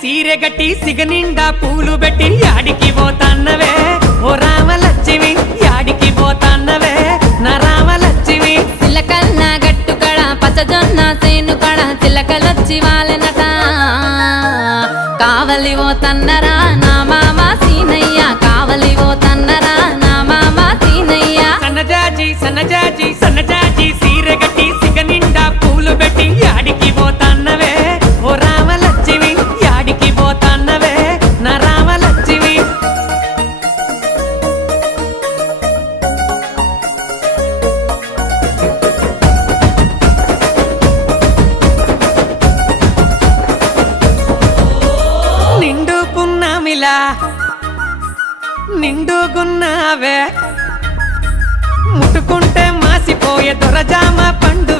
సీరె గట్టి సిగనిండా పూలు పెట్టి యాడికి పోతాన్నవే ఓ రామలక్ష్మి యాడికి పోతాన్నవే నా రామలక్ష్మి చిలకల్లా గట్టు కడ పచ్చజొన్న సేను కడ చిలకలొచ్చి వాలెనట కావలి ఓ తన్నరా నా మామ సీనయ్య కావలి ఓ తన్నరా నా మామ సీనయ్య సన్నజాజి సీరె గట్టి సిగనిండా పూలు పెట్టి యాడికి పోతాన్నవే ఓ రామలక్ష్మి యాడికి పోతాన్నవే నా రామలక్ష్మి నిండు పున్నమిలా నిండుగున్నావే ముట్టుకుంటే మాసిపోయే దొరజామ పండు